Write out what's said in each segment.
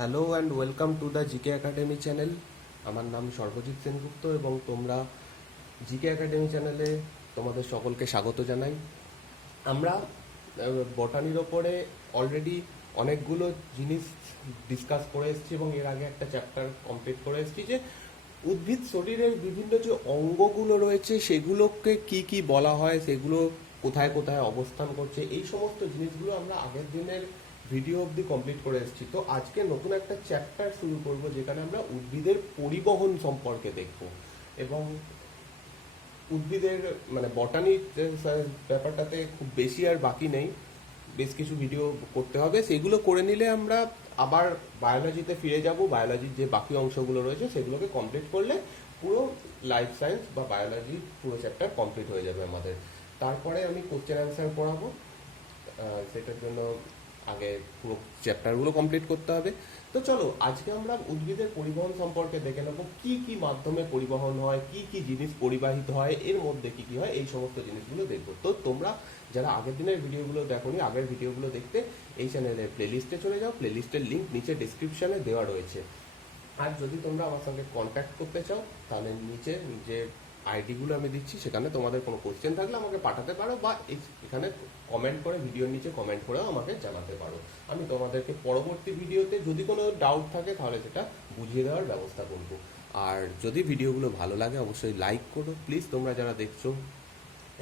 Hello and welcome to the GK academy channel. আমার নাম সর্বজিৎ সেনগুপ্ত এবং তোমরা জিকে একাডেমি চ্যানেলে তোমাদের সকলকে স্বাগত জানাই। আমরা বটানির ওপরে অলরেডি অনেকগুলো জিনিস ডিসকাস করে এসেছি এবং এর আগে একটা চ্যাপ্টার কমপ্লিট করে এসেছি যে উদ্ভিদ শরীরের বিভিন্ন যে অঙ্গগুলো রয়েছে সেগুলোকে কি কি বলা হয়, সেগুলো কোথায় কোথায় অবস্থান করছে, এই সমস্ত জিনিসগুলো আমরা আগের দিনের ভিডিও অবধি কমপ্লিট করে এসেছি। তো আজকে নতুন একটা চ্যাপ্টার শুরু করব যেখানে আমরা উদ্ভিদের পরিবহন সম্পর্কে দেখব এবং উদ্ভিদের মানে বটানির ব্যাপারটাতে খুব বেশি আর বাকি নেই, বেশ কিছু ভিডিও করতে হবে। সেগুলো করে নিলে আমরা আবার বায়োলজিতে ফিরে যাব, বায়োলজির যে বাকি অংশগুলো রয়েছে সেগুলোকে কমপ্লিট করলে পুরো লাইফ সায়েন্স বা বায়োলজি পুরো চ্যাপ্টার কমপ্লিট হয়ে যাবে আমাদের। তারপরে আমি কোশ্চেন অ্যান্সার পড়াবো, সেটার জন্য আগে পুরো চ্যাপ্টারগুলো কমপ্লিট করতে হবে। তো চলো আজকে আমরা উদ্ভিদের পরিবহন সম্পর্কে দেখে নেবো, কি কি মাধ্যমে পরিবহন হয়, কি কি জিনিস পরিবাহিত হয়, এর মধ্যে কি কি হয়, এই সমস্ত জিনিসগুলো দেখবো। তো তোমরা যারা আগের দিনের ভিডিওগুলো দেখোনি, আগের ভিডিওগুলো দেখতে এই চ্যানেলের প্লেলিস্টে চলে যাও, প্লেলিস্টের লিঙ্ক নিচে ডিসক্রিপশনে দেওয়া রয়েছে। আর যদি তোমরা আমার সঙ্গে কন্ট্যাক্ট করতে চাও তাহলে নিচে যে আইডিগুলো আমি দিচ্ছি সেখানে তোমাদের কোনো কোশ্চেন থাকলে আমাকে পাঠাতে পারো, বা এখানে কমেন্ট করে, ভিডিওর নিচে কমেন্ট করেও আমাকে জানাতে পারো। আমি তোমাদেরকে পরবর্তী ভিডিওতে যদি কোনো ডাউট থাকে তাহলে সেটা বুঝিয়ে দেওয়ার ব্যবস্থা করব। আর যদি ভিডিওগুলো ভালো লাগে অবশ্যই লাইক করো প্লিজ, তোমরা যারা দেখছো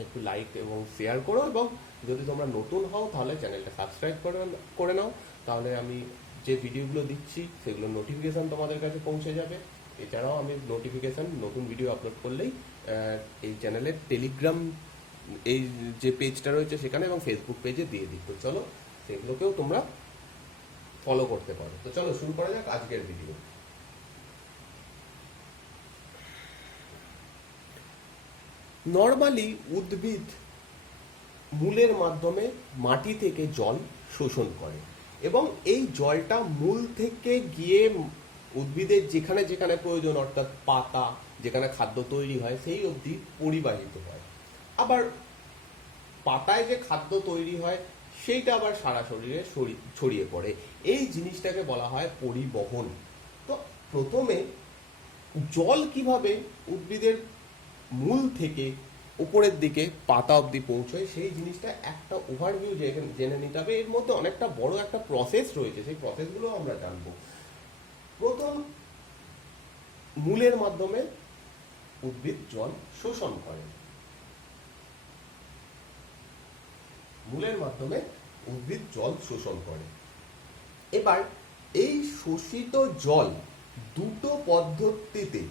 একটু লাইক এবং শেয়ার করো, এবং যদি তোমরা নতুন হও তাহলে চ্যানেলটা সাবস্ক্রাইব করে নাও, তাহলে আমি যে ভিডিওগুলো দিচ্ছি সেগুলো নোটিফিকেশান তোমাদের কাছে পৌঁছে যাবে। এছাড়াও আমি নোটিফিকেশান নতুন ভিডিও আপলোড করলেই এই চ্যানেলের টেলিগ্রাম এই যে পেজটা রয়েছে সেখানে এবং ফেসবুক পেজে দিয়ে দিই। তো চলো সেগুলোকেও তোমরা ফলো করতে পারো। তো চলো শুরু করা যাক আজকের ভিডিও। নর্মালি উদ্ভিদ মূলের মাধ্যমে মাটি থেকে জল শোষণ করে এবং এই জলটা মূল থেকে গিয়ে উদ্ভিদের যেখানে যেখানে প্রয়োজন, অর্থাৎ পাতা যেখানে খাদ্য তৈরি হয় সেই অবধি পরিবাহিত হয়। আবার পাতায় যে খাদ্য তৈরি হয় সেইটা আবার সারা শরীরে ছড়িয়ে পড়ে, এই জিনিসটাকে বলা হয় পরিবহন। তো প্রথমে জল কিভাবে উদ্ভিদের মূল থেকে উপরের দিকে পাতা অবধি পৌঁছয় সেই জিনিসটা একটা ওভারভিউ জেনে নিতে হবে। এর মধ্যে অনেকটা বড় একটা প্রসেস রয়েছে, সেই প্রসেসগুলো আমরা জানবো। প্রথম, মূলের মাধ্যমে উদ্ভিদ জল শোষণ করে, মূলের মাধ্যমে উদ্ভিদ জল শোষণ করে। এবার এই শোষিত জল দুটো পদ্ধতিতে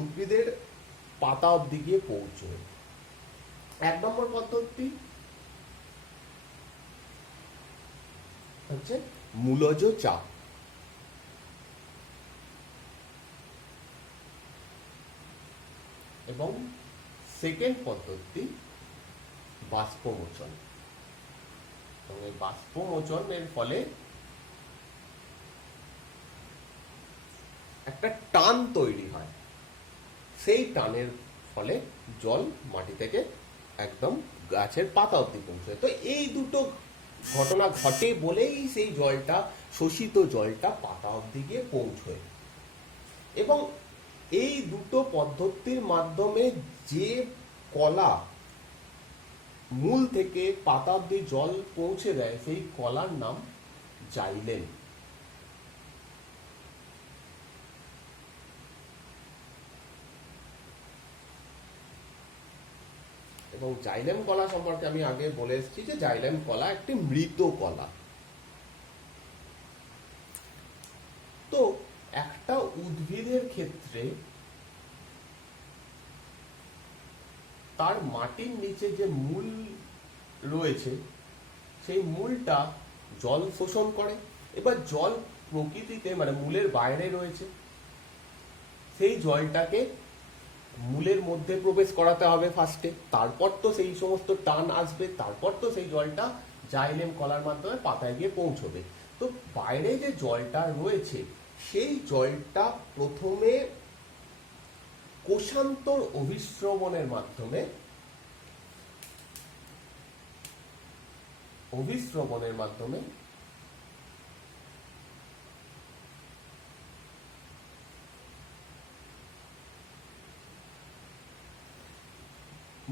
উদ্ভিদের পাতা অবধি গিয়ে পৌঁছয়। এক নম্বর পদ্ধতি হচ্ছে মূলজ চাপ, এবং সেকেন্ড পদ্ধতি বাষ্পমোচন। এবং এই বাষ্পমোচনের ফলে একটা টান তৈরি হয়, সেই টানের ফলে জল মাটি থেকে একদম গাছের পাতা অবধি পৌঁছায়। তো এই দুটো ঘটনা ঘটে বলেই সেই জলটা, শোষিত জলটা পাতা অবধি গিয়ে পৌঁছয়। এবং এই দুটো পদ্ধতির মাধ্যমে যে কলা মূল থেকে পাতা অবধি জল পৌঁছে দেয় সেই কলার নাম জাইলেম। এবং জাইলেম কলা সম্পর্কে আমি আগে বলে এসেছি যে জাইলেম কলা একটি মৃত কলা। তো একটা উদ্ভিদের ক্ষেত্রে তার মাটির নিচে যে মূল রয়েছে সেই মূলটা জল শোষণ করে। এবার জল প্রকৃতিতে মানে মূলের বাইরে রয়েছে, সেই জলটাকে মূলের মধ্যে প্রবেশ করাতে হবে ফার্স্টে, তারপর তো সেই সমস্ত টান আসবে, তারপর তো সেই জলটা জাইলেম কলার মাধ্যমে পাতায় গিয়ে পৌঁছবে। তো বাইরে যে জলটা রয়েছে সেই জলটা প্রথমে কোষান্তর অভিস্রবণের মাধ্যমে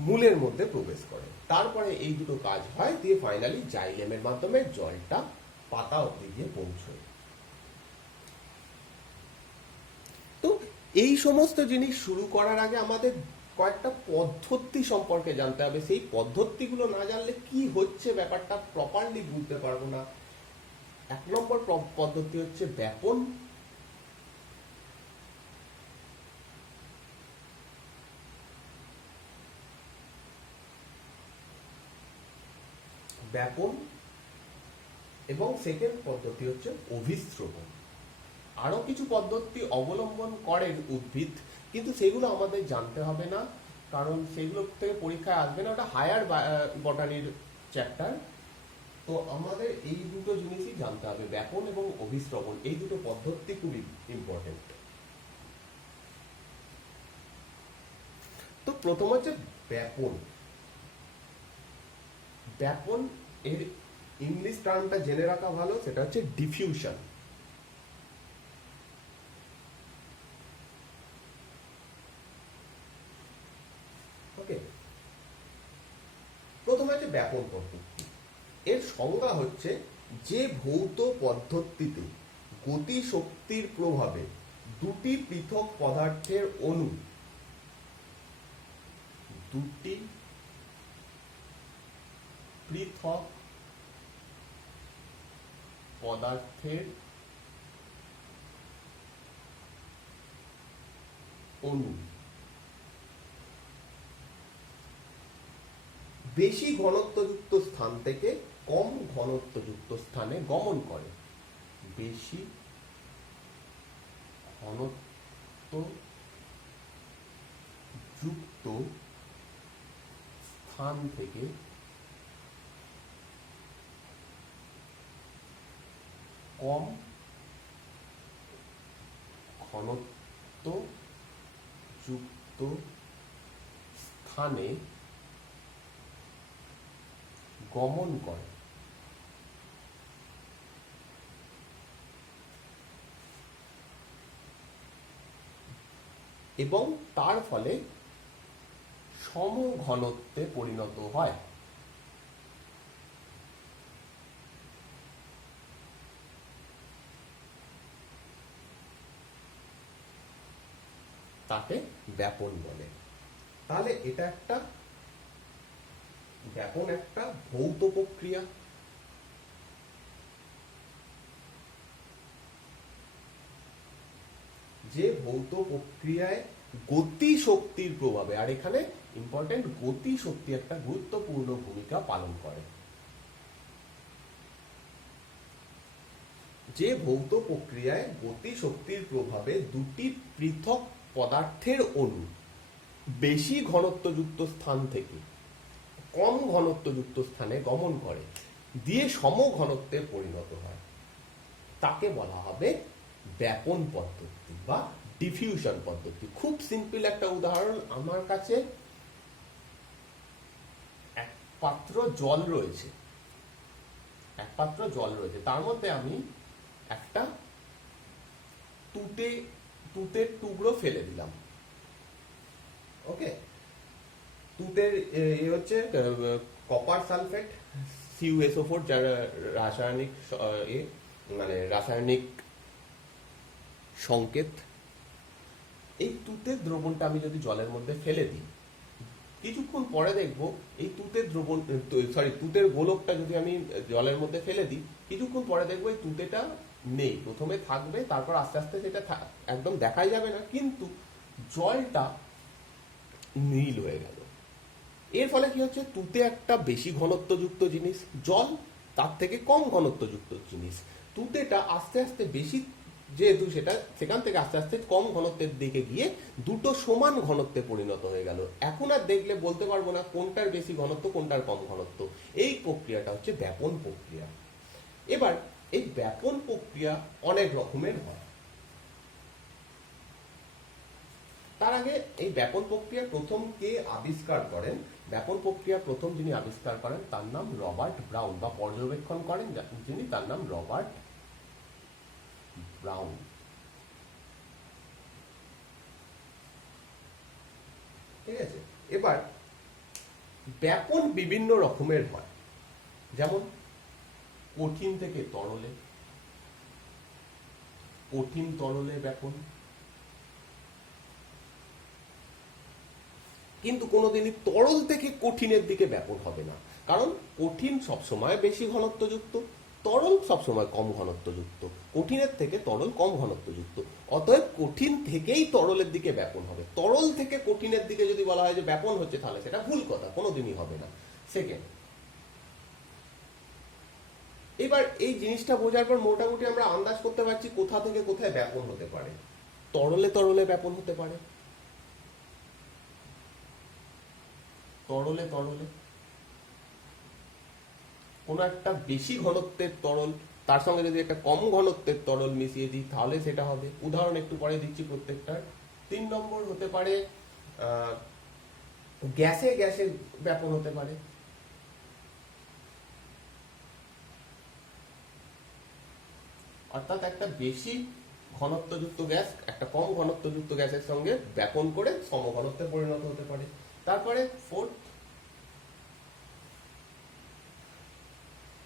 মূলের মধ্যে প্রবেশ করে। তারপরে এই দুটো কাজ হয়, দিয়ে ফাইনালি জাইলেমের মাধ্যমে জলটা পাতা অব্দি গিয়ে পৌঁছয়। তো এই সমস্ত জিনিস শুরু করার আগে আমাদের কয়েকটা পদ্ধতি সম্পর্কে জানতে হবে। সেই পদ্ধতিগুলো না জানলে কি হচ্ছে ব্যাপারটা প্রপারলি বুঝতে পারবো না। 1 নম্বর পদ্ধতি হচ্ছে ব্যাপন। ব্যাপন এবং সেকেন্ড পদ্ধতি হচ্ছে অভিস্রবণ। আরো কিছু পদ্ধতি অবলম্বন করেন উদ্ভিদ, কিন্তু সেগুলো আমাদের জানতে হবে না, কারণ সেগুলো থেকে পরীক্ষায় আসবে না, ওটা হায়ার বটানির চ্যাপ্টার। তো আমাদের এই দুটো জিনিসই জানতে হবে, ব্যাপন এবং অভিস্রবণ, এই দুটো পদ্ধতি খুবই ইম্পর্টেন্ট। তো প্রথম হচ্ছে ব্যাপন। ব্যাপন এর ইংলিশ টার্মটা জেনে রাখা ভালো, সেটা হচ্ছে ডিফিউশন। ওকে, প্রথমে হচ্ছে ব্যাপন পদ্ধতি। এর সংজ্ঞা হচ্ছে যে ভৌত পদ্ধতিতে গতি শক্তির প্রভাবে দুটি পৃথক পদার্থের অণু দুটি পৃথক পদার্থের অণু বেশি ঘনত্বযুক্ত স্থান থেকে কম ঘনত্বযুক্ত স্থানে গমন করে। বেশি ঘনত্বযুক্ত স্থান থেকে কম ঘনত্বযুক্ত স্থানে গমন করে। এবং তার ফলে সমঘনত্বে পরিণত হয়। তাকে ব্যাপন বলে। তাহলে এটা একটা ব্যাপন একটা ভৌত প্রক্রিয়া। যে ভৌত প্রক্রিয়ায় গতি শক্তির প্রভাবে, আর এখানে ইম্পর্টেন্ট, গতি শক্তি একটা গুরুত্বপূর্ণ ভূমিকা পালন করে। যে ভৌত প্রক্রিয়ায় গতি শক্তির প্রভাবে দুটি পৃথক পদার্থের অণু বেশি ঘনত্বযুক্ত স্থান থেকে কম ঘনত্বযুক্ত স্থানে গমন করে, দিয়ে সমঘনত্বে পরিণত হয়, তাকে বলা হবে ব্যাপন পদ্ধতি বা ডিফিউশন পদ্ধতি। খুব সিম্পল একটা উদাহরণ, আমার কাছে এক পাত্র জল রয়েছে, তার মধ্যে আমি একটা তুতের টুকরো ফেলে দিলাম। ওকে, তুতের হচ্ছে কপার সালফেট, CuSO4, যার রাসায়নিক মানে রাসায়নিক সংকেত। এই তুতের দ্রবণটা আমি যদি জলের মধ্যে ফেলে দিই, কিছুক্ষণ পরে দেখবো এই তুতের গোলকটা যদি আমি জলের মধ্যে ফেলে দিই, কিছুক্ষণ পরে দেখবো এই তুতেটা নেই। প্রথমে থাকবে, তারপর আস্তে আস্তে সেটা একদম দেখাই যাবে না, কিন্তু জলটা নীল হয়ে গেল। এর ফলে কি হচ্ছে, তুতে একটা বেশি ঘনত্বযুক্ত জিনিস, জল তার থেকে কম ঘনত্বযুক্ত জিনিস। তুতেটা আস্তে আস্তে বেশি, যেহেতু সেখান থেকে আস্তে আস্তে কম ঘনত্বের দিকে গিয়ে দুটো সমান ঘনত্বে পরিণত হয়ে গেল। এখন আর দেখলে বলতে পারবো না কোনটার বেশি ঘনত্ব কোনটার কম ঘনত্ব। এই প্রক্রিয়াটা হচ্ছে ব্যাপন প্রক্রিয়া। এবার এই ব্যাপন প্রক্রিয়া অনেক রকমের হয়। তার আগে এই ব্যাপন প্রক্রিয়া প্রথম কে আবিষ্কার করেন? ব্যাপন প্রক্রিয়া প্রথম যিনি আবিষ্কার করেন তার নাম রবার্ট ব্রাউন, বা পর্যবেক্ষণ করেন যিনি, তার নাম রবার্ট ব্রাউন। ঠিক আছে, এবার ব্যাপন বিভিন্ন রকমের হয়, যেমন কঠিন থেকে তরলে, কঠিন তরলে ব্যাপন। কিন্তু কোনোদিনই তরল থেকে কঠিনের দিকে ব্যাপন হবে না, কারণ কঠিন সবসময় বেশি ঘনত্বযুক্ত, তরল সবসময় কম ঘনত্বযুক্ত। কঠিনের থেকে তরল কম ঘনত্বযুক্ত, অতএব কঠিন থেকেই তরলের দিকে ব্যাপন হবে। তরল থেকে কঠিনের দিকে যদি বলা হয় যে ব্যাপন হচ্ছে, তাহলে সেটা ভুল কথা, কোনোদিনই হবে না। সেকেন্ড, এবার এই জিনিসটা বোঝার পর মোটামুটি আমরা আন্দাজ করতে পারছি কোথা থেকে কোথায় ব্যাপন হতে পারে। তরলে তরলে ব্যাপন হতে পারে, তরলে তরলে কোনো একটা বেশি ঘনত্বের তরল তার সঙ্গে যদি একটা কম ঘনত্বের তরল মিশিয়ে দিই, তাহলে সেটা হবে। উদাহরণ একটু পরে দিচ্ছি প্রত্যেকটার। 3 নম্বর হতে পারে গ্যাসে গ্যাসে ব্যাপন হতে পারে। অর্থাৎ একটা বেশি ঘনত্বযুক্ত গ্যাস একটা কম ঘনত্বযুক্ত গ্যাসের সঙ্গে ব্যাপন করে সমঘনত্বে পরিণত হতে পারে। তারপরে ফোর্থ,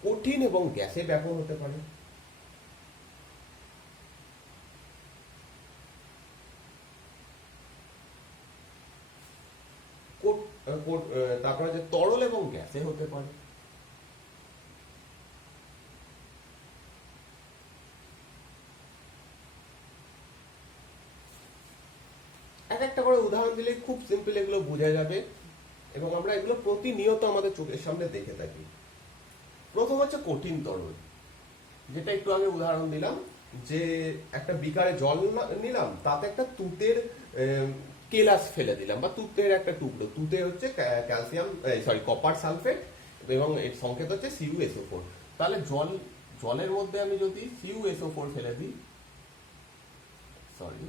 কঠিন এবং গ্যাসে ব্যাপন হতে পারে। তারপরে যে তরল এবং গ্যাসে হতে পারে। এক একটা করে উদাহরণ দিলে খুব সিম্পল এগুলো বোঝা যাবে, এবং আমরা এগুলো প্রতিনিয়ত আমাদের চোখের সামনে দেখে থাকি। প্রথম হচ্ছে কঠিন তরল, যেটা একটু আগে উদাহরণ দিলাম, যে একটা বিকারে জল নিলাম, তাতে একটা তুতের কেলাস ফেলে দিলাম, বা তুতের একটা টুকরো। তুতে হচ্ছে ক্যালসিয়াম, সরি কপার সালফেট, এবং এর সংকেত হচ্ছে CuSO4। তাহলে জলের মধ্যে আমি যদি CuSO4 ফেলে দিই, সরি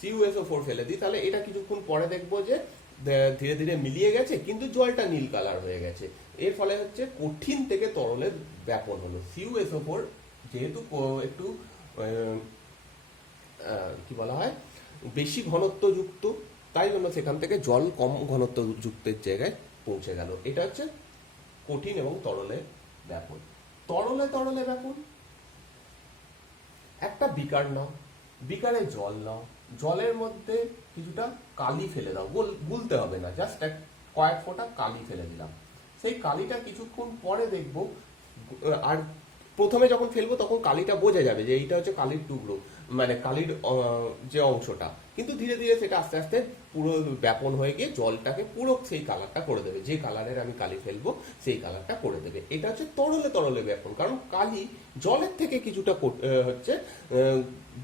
CuSO4 ফেলে দিই, তাহলে এটা কিছুক্ষণ পরে দেখবো যে ধীরে ধীরে মিলিয়ে গেছে, কিন্তু জলটা নীল কালার হয়ে গেছে। এর ফলে হচ্ছে কঠিন থেকে তরলের ব্যাপন হলো। CuSO4 যেহেতু একটু কি বলা হয়, বেশি ঘনত্বযুক্ত, তাই জন্য সেখান থেকে জল কম ঘনত্বযুক্তের জায়গায় পৌঁছে গেল। এটা হচ্ছে কঠিন এবং তরলের ব্যাপন। তরলে তরলে ব্যাপন, একটা বিকার নাও, বিকারে জল নাও, জলের মধ্যে কিছুটা কালি ফেলে দাও, গুলতে হবে না, জাস্ট কয়েক ফোঁটা কালি ফেলে দিলাম। সেই কালিটা কিছুক্ষণ পরে দেখবো, আর প্রথমে যখন ফেলবো তখন কালিটা বোঝা যাবে যে এইটা হচ্ছে কালির টুকরো, মানে কালির যে অংশটা, কিন্তু ধীরে ধীরে সেটা আস্তে আস্তে পুরো ব্যাপন হয়ে গিয়ে জলটাকে পুরো সেই কালারটা করে দেবে, যে কালারের আমি কালি ফেলবো সেই কালারটা করে দেবে। এটা হচ্ছে তরলে তরলে ব্যাপন, কারণ কালি জলের থেকে কিছুটা হচ্ছে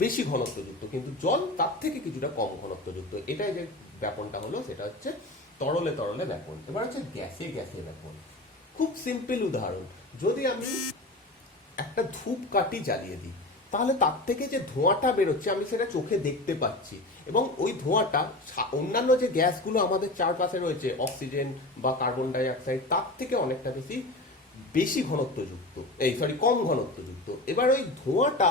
বেশি ঘনত্বযুক্ত, কিন্তু জল তার থেকে কিছুটা কম ঘনত্বযুক্ত। এটাই যে ব্যাপনটা হলো, সেটা হচ্ছে তরলে তরলে ব্যাপন। এবার হচ্ছে গ্যাসে গ্যাসে ব্যাপন। খুব সিম্পল উদাহরণ, যদি আমি একটা ধূপকাঠি জ্বালিয়ে দিই, তাহলে তার থেকে যে ধোঁয়াটা বেরোচ্ছে আমি সেটা চোখে দেখতে পাচ্ছি, এবং ওই ধোঁয়াটা অন্যান্য যে গ্যাসগুলো আমাদের চারপাশে রয়েছে, অক্সিজেন বা কার্বন ডাই অক্সাইড, তার থেকে অনেকটা বেশি বেশি ঘনত্বযুক্ত, কম ঘনত্বযুক্ত। এবার ওই ধোঁয়াটা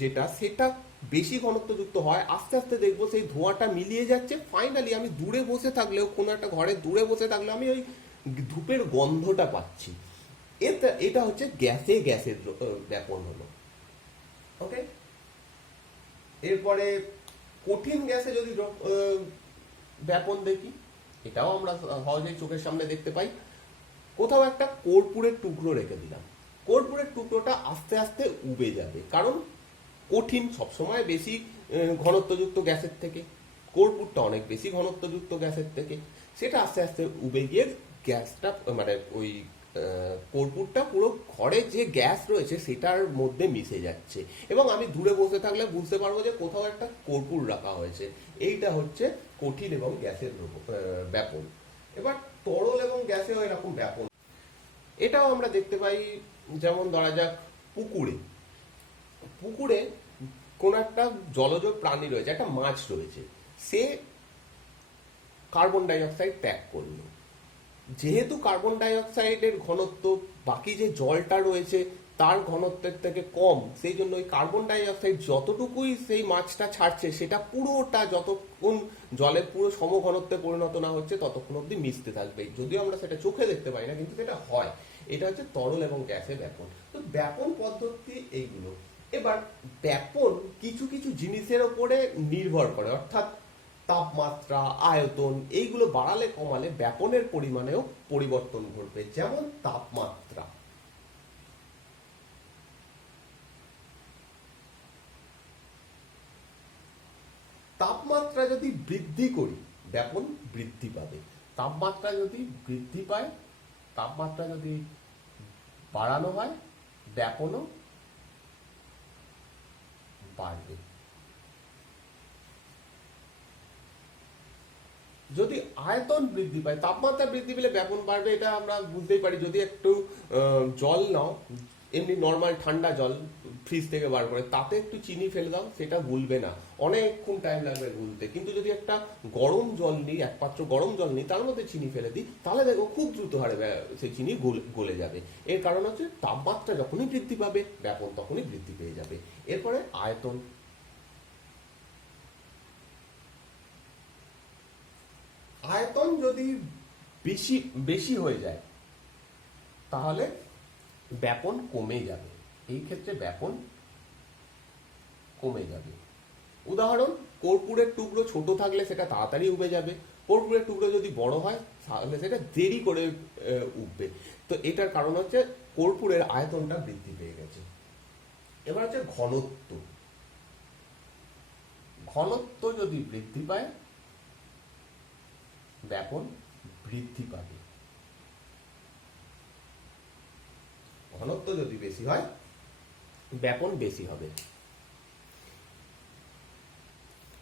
যেটা, সেটা বেশি ঘনত্বযুক্ত হয়, আস্তে আস্তে দেখবো সেই ধোঁয়াটা মিলিয়ে যাচ্ছে। ফাইনালি আমি দূরে বসে থাকলেও, কোনো একটা ঘরে দূরে বসে থাকলেও আমি ওই ধূপের গন্ধটা পাচ্ছি। এটা হচ্ছে গ্যাসে গ্যাসের ব্যাপন হলো। ওকে, এরপরে কঠিন গ্যাসে যদি ব্যাপন দেখি, এটাও আমরা সহজেই চোখের সামনে দেখতে পাই। কোথাও একটা কর্পূরের টুকরো রেখে দিলাম, কর্পূরের টুকরোটা আস্তে আস্তে উবে যাবে, কারণ কঠিন সবসময় বেশি ঘনত্বযুক্ত গ্যাসের থেকে, কর্পূরটা অনেক বেশি ঘনত্বযুক্ত গ্যাসের থেকে। সেটা আস্তে আস্তে উবে গিয়ে গ্যাসটা, মানে ওই কর্পূরটা পুরো ঘরে যে গ্যাস রয়েছে সেটার মধ্যে মিশে যাচ্ছে, এবং আমি দূরে বসে থাকলে বুঝতে পারবো যে কোথাও একটা কর্পূর রাখা হয়েছে। এইটা হচ্ছে কঠিন এবং গ্যাসের ব্যাপন। এবার তরল এবং গ্যাসেও এরকম ব্যাপন, এটাও আমরা দেখতে পাই। যেমন ধরা যাক পুকুরে, পুকুরে কোন একটা জলজ প্রাণী রয়েছে, একটা মাছ রয়েছে, সে কার্বন ডাই অক্সাইড ত্যাগ করলো। যেহেতু কার্বন ডাই অক্সাইডের ঘনত্ব বাকি যে জলটা রয়েছে তার ঘনত্বের থেকে কম, সেই জন্য ওই কার্বন ডাই অক্সাইড যতটুকুই সেই মাছটা ছাড়ছে সেটা পুরোটা যতক্ষণ জলের পুরো সমঘনত্বে পরিণত না হচ্ছে ততক্ষণ অবধি মিশতে থাকবে। যদিও আমরা সেটা চোখে দেখতে পাই না, কিন্তু সেটা হয়। এটা হচ্ছে তরল এবং গ্যাসে ব্যাপন। তো ব্যাপন পদ্ধতি এইগুলো। এবার ব্যাপন কিছু কিছু জিনিসের ওপরে নির্ভর করে, অর্থাৎ তাপমাত্রা, আয়তন এইগুলো বাড়ালে কমালে ব্যাপনের পরিমাণেও পরিবর্তন ঘটবে। যেমন তাপমাত্রা, তাপমাত্রা যদি বৃদ্ধি করি ব্যাপন বৃদ্ধি পাবে। তাপমাত্রা যদি বৃদ্ধি পায়, তাপমাত্রা যদি বাড়ানো হয় ব্যাপনও বাড়বে। যদি আয়তন বৃদ্ধি পায়, তাপমাত্রা বৃদ্ধি পেলে ব্যাপন বাড়বে, এটা আমরা বুঝতেই পারি। যদি একটু জল নাও, এমনি নর্মাল ঠান্ডা জল ফ্রিজ থেকে বার করে, তাতে একটু চিনি ফেলে দাও, সেটা গুলবে না, অনেকক্ষণ টাইম লাগবে গুলতে। কিন্তু যদি একটা গরম জল নিই, এক পাত্র গরম জল নিই, তার মধ্যে চিনি ফেলে দিই, তাহলে দেখো খুব দ্রুত হারে সেই চিনি গলে যাবে। এর কারণ হচ্ছে তাপমাত্রা যখনই বৃদ্ধি পাবে ব্যাপন তখনই বৃদ্ধি পেয়ে যাবে। এরপরে আয়তন, আয়তন যদি বেশি বেশি হয়ে যায় তাহলে ব্যাপন কমে যাবে। এই ক্ষেত্রে ব্যাপন কমে যাবে। উদাহরণ, কর্পূরের টুকরো ছোট থাকলে সেটা তাড়াতাড়ি উবে যাবে, কর্পূরের টুকরো যদি বড় হয় তাহলে সেটা দেরি করে উঠবে। তো এটার কারণ হচ্ছে কর্পূরের আয়তনটা বৃদ্ধি পেয়ে গেছে। এবার হচ্ছে ঘনত্ব। ঘনত্ব যদি বৃদ্ধি পায় ব্যাপন বৃদ্ধি পাবে। ঘনত্ব যদি বেশি হয় ব্যাপন বেশি হবে।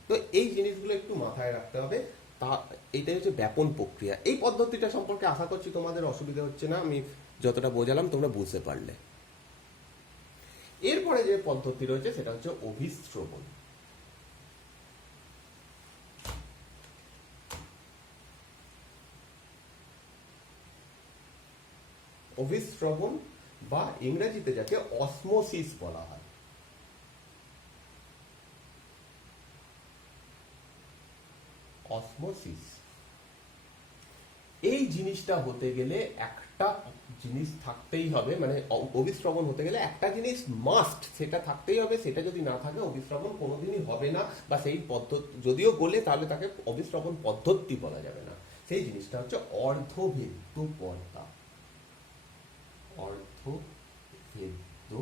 তো এই জিনিসগুলো একটু মাথায় রাখতে হবে। তা এইটাই হচ্ছে ব্যাপন প্রক্রিয়া। এই পদ্ধতিটা সম্পর্কে আশা করছি তোমাদের অসুবিধা হচ্ছে না, আমি যতটা বোঝালাম তোমরা বুঝতে পারলে। এরপরে যে পদ্ধতি রয়েছে সেটা হচ্ছে অভিস্রবণ। অভিস্রবণ বা ইংরেজিতে যাকে অসমোসিস বলা হয়। অসমোসিস, এই জিনিসটা হতে গেলে একটা জিনিস থাকতেই হবে, মানে অভিস্রবণ হতে গেলে একটা জিনিস মাস্ট, সেটা থাকতেই হবে। সেটা যদি না থাকে অভিস্রবণ কোনোদিনই হবে না, বা সেই পদ্ধতি যদিও বলে তাহলে তাকে অভিস্রবণ পদ্ধতি বলা যাবে না। সেই জিনিসটা হচ্ছে অর্ধভেদ্য পর্দা। অর্ধভেদ্য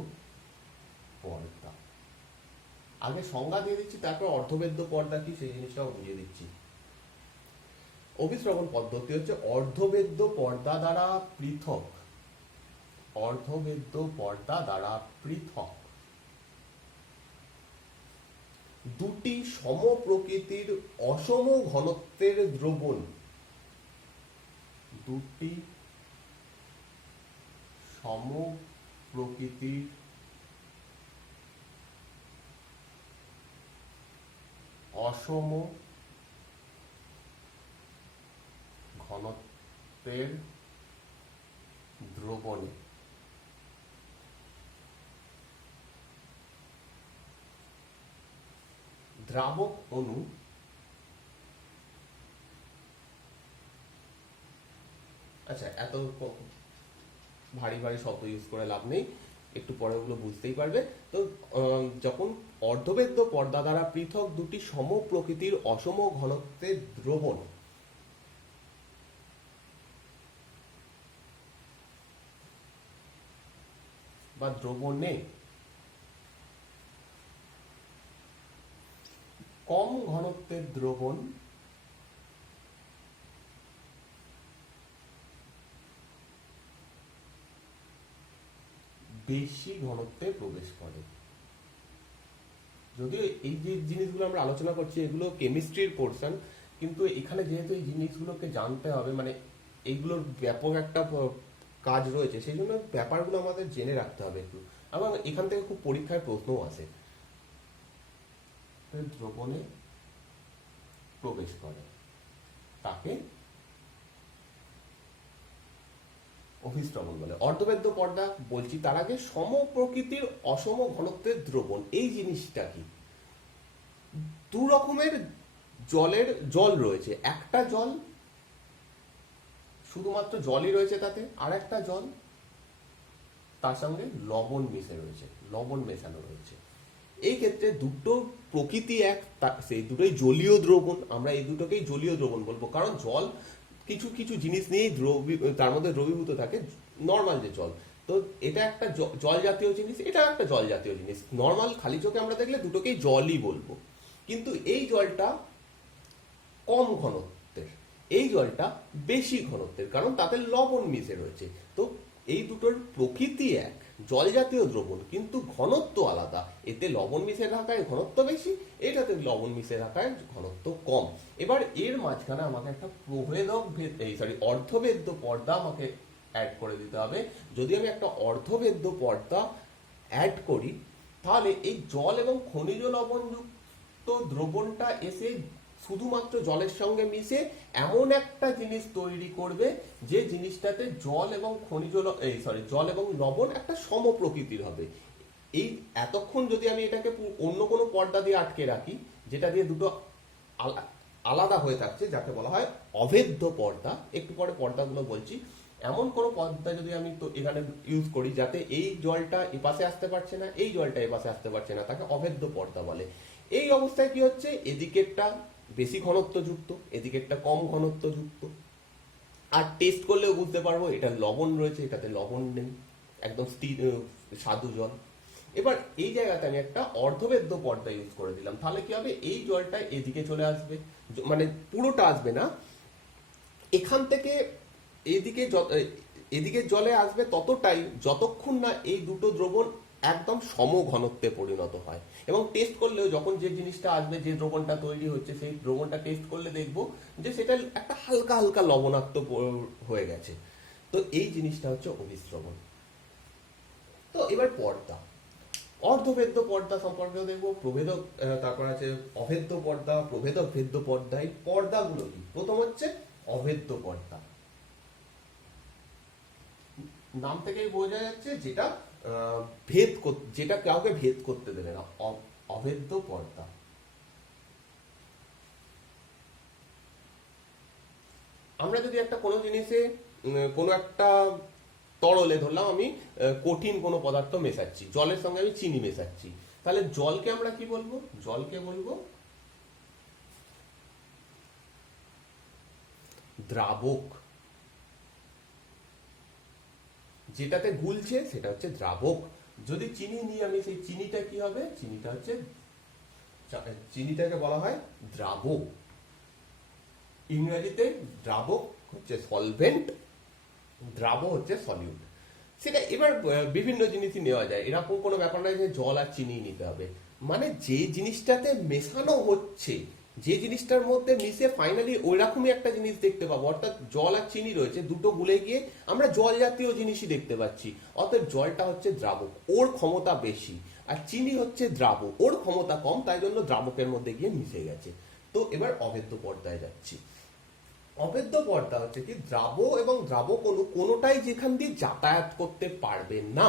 পর্দা, আগে সংজ্ঞা দিয়ে দিচ্ছি, তারপর অর্ধভেদ্য পর্দা কি সেই জিনিসটাও বুঝিয়ে দিচ্ছি। অভিস্রবণ পদ্ধতি হচ্ছে অর্ধভেদ্য পর্দা দ্বারা পৃথক, অর্ধভেদ্য পর্দা দ্বারা পৃথক দুটি সম প্রকৃতির অসম ঘনত্বের দ্রবণ, দুটি সম প্রকৃতির অসম ঘনত্বের দ্রবণে দ্রাবক অণু আচ্ছা, এত ভারী ভারী শব্দ ইউজ করে লাভ নেই, একটু পরে ওগুলো বুঝতেই পারবে। তো যখন অর্ধভেদ্য পর্দা দ্বারা পৃথক দুটি সম প্রকৃতির অসম ঘনত্বের দ্রবণ বা দ্রবণে কম ঘনত্বের দ্রবণ বেশি ঘনত্বে প্রবেশ করে। যদিও এই যে জিনিসগুলো আমরা আলোচনা করছি এগুলো কেমিস্ট্রির পোর্শন, কিন্তু এখানে যেহেতু এই জিনিসগুলোকে জানতে হবে, মানে এইগুলোর ব্যাপক একটা কাজ রয়েছে, সেই জন্য ব্যাপারগুলো আমাদের জেনে রাখতে হবে একটু। এবং এখান থেকে খুব পরীক্ষায় প্রশ্নও আসে। দ্রবণে প্রবেশ করে তাকে অভিস্রবণ বলে। অর্ধবেদ্য পর্দা বলছি তার আগে সমপ্রকৃতির অসম ঘনত্বের দ্রবণ এই জিনিসটা কি? দু রকমের জল রয়েছে, একটা জল শুধুমাত্র জলই রয়েছে তাতে, আর একটা জল তার সঙ্গে লবণ মিশে রয়েছে, লবণ মেশানো রয়েছে। এই ক্ষেত্রে দুটো প্রকৃতি এক, সেই দুটোই জলীয় দ্রবণ। আমরা এই দুটোকেই জলীয় দ্রবণ বলবো, কারণ জল কিছু কিছু জিনিস নিয়েই তার মধ্যে দ্রবীভূত থাকে, নর্মাল যে জল। তো এটা একটা জল জাতীয় জিনিস, এটা একটা জল জাতীয় জিনিস। নর্মাল খালি চোখে আমরা দেখলে দুটোকেই জলই বলবো, কিন্তু এই জলটা কম ঘনত্বের, এই জলটা বেশি ঘনত্বের, কারণ তাতে লবণ মিশে রয়েছে। তো এই দুটোর প্রকৃতি এক, জল জাতীয় দ্রবণ, কিন্তু ঘনত্ব আলাদা। এতে লবণ মিশে থাকায় ঘনত্ব বেশি, এটাতে লবণ মিশে থাকায় ঘনত্ব কম। এবার এর মাঝখানে আমাকে একটা অর্ধবেদ্য পর্দা আমাকে অ্যাড করে দিতে হবে। যদি আমি একটা অর্ধবেদ্য পর্দা অ্যাড করি, তাহলে এই জল এবং খনিজ লবণযুক্ত দ্রবণটা এসে শুধুমাত্র জলের সঙ্গে মিশে এমন একটা জিনিস তৈরি করবে যে জিনিসটাতে জল এবং জল এবং লবণ একটা সম প্রকৃতির হবে। এই এতক্ষণ যদি আমি এটাকে অন্য কোনো পর্দা দিয়ে আটকে রাখি, যেটা দিয়ে দুটো আলাদা হয়ে থাকছে, যাকে বলা হয় অভেদ্য পর্দা, একটু পরে পর্দাগুলো বলছি, এমন কোনো পর্দা যদি আমি তো এখানে ইউজ করি যাতে এই জলটা এপাশে আসতে পারছে না, এই জলটা এপাশে আসতে পারছে না, তাকে অভেদ্য পর্দা বলে। এই অবস্থায় কি হচ্ছে, এদিকেরটা বেশি ঘনত্বযুক্ত, এদিকেরটা কম ঘনত্বযুক্ত। আর টেস্ট করলেও বুঝতে পারবো এটা লবণ রয়েছে, এটাতে লবণ নেই, একদম স্থির স্বাদু জল। এবার এই জায়গাতে আমি একটা অর্ধবেদ্য পর্দা ইউজ করে দিলাম, তাহলে কি হবে, এই জলটা এদিকে চলে আসবে, মানে পুরোটা আসবে না, এখান থেকে এদিকে এদিকে জলে আসবে ততটাই যতক্ষণ না এই দুটো দ্রবণ একদম সম ঘনত্বে পরিণত হয়। এবং টেস্ট করলেও যখন যে জিনিসটা আসবে, যে দ্রবণটা তৈরি হচ্ছে, সেই দ্রবণটা টেস্ট করলে দেখবো যে সেটা একটা হালকা হালকা লবণাক্ত হয়ে গেছে। তো এই জিনিসটা হচ্ছে অভিস্রবণ। তো এবার পর্দা, অর্ধভেদ্য পর্দা সম্পর্কেও দেখবো, প্রভেদক, তারপর আছে অভেদ্য পর্দা, প্রভেদক ভেদ্য পর্দা। এই পর্দাগুলো কি? প্রথম হচ্ছে অভেদ্য পর্দা। নাম থেকেই বোঝা যাচ্ছে যেটা যেটা কাউকে ভেদ করতে দেবে না, অভেদ্য পর্দা। আমরা যদি একটা কোনো জিনিসে কোনো একটা তরলে, ধরলাম আমি কঠিন কোনো পদার্থ মেশাচ্ছি, জলের সঙ্গে আমি চিনি মেশাচ্ছি, তাহলে জলকে আমরা কি বলবো? জলকে বলবো দ্রাবক। যেটাতে গুলছে সেটা হচ্ছে দ্রাবক। যদি চিনি নিই আমি, সেই চিনিটা কি হবে? চিনিটাকে বলা হয় দ্রাবক। ইংরেজিতে দ্রাবক হচ্ছে সলভেন্ট, দ্রাব হচ্ছে সলিউট। সেটা এবার বিভিন্ন জিনিসই নেওয়া যায়, এরকম কোনো ব্যাপার নয় যে জল আর চিনি নিতে হবে। মানে যে জিনিসটাতে মেশানো হচ্ছে, যে জিনিসটার মধ্যে মিশে ফাইনালি ওই রকমই একটা জিনিস দেখতে পাবো, অর্থাৎ জল আর চিনি রয়েছে, দুটো গুলে গিয়ে আমরা জল জাতীয় জিনিসই দেখতে পাচ্ছি। অর্থাৎ জলটা হচ্ছে দ্রাবক, ওর ক্ষমতা বেশি, আর চিনি হচ্ছে দ্রাবক, ওর ক্ষমতা কম, তাই জন্য দ্রাবকের মধ্যে গিয়ে মিশে গেছে। তো এবার অভেদ্য পর্দায় যাচ্ছি। অভেদ্য পর্দা হচ্ছে কি, দ্রাব এবং দ্রাবক অণু কোনোটাই যেখান দিয়ে যাতায়াত করতে পারবে না,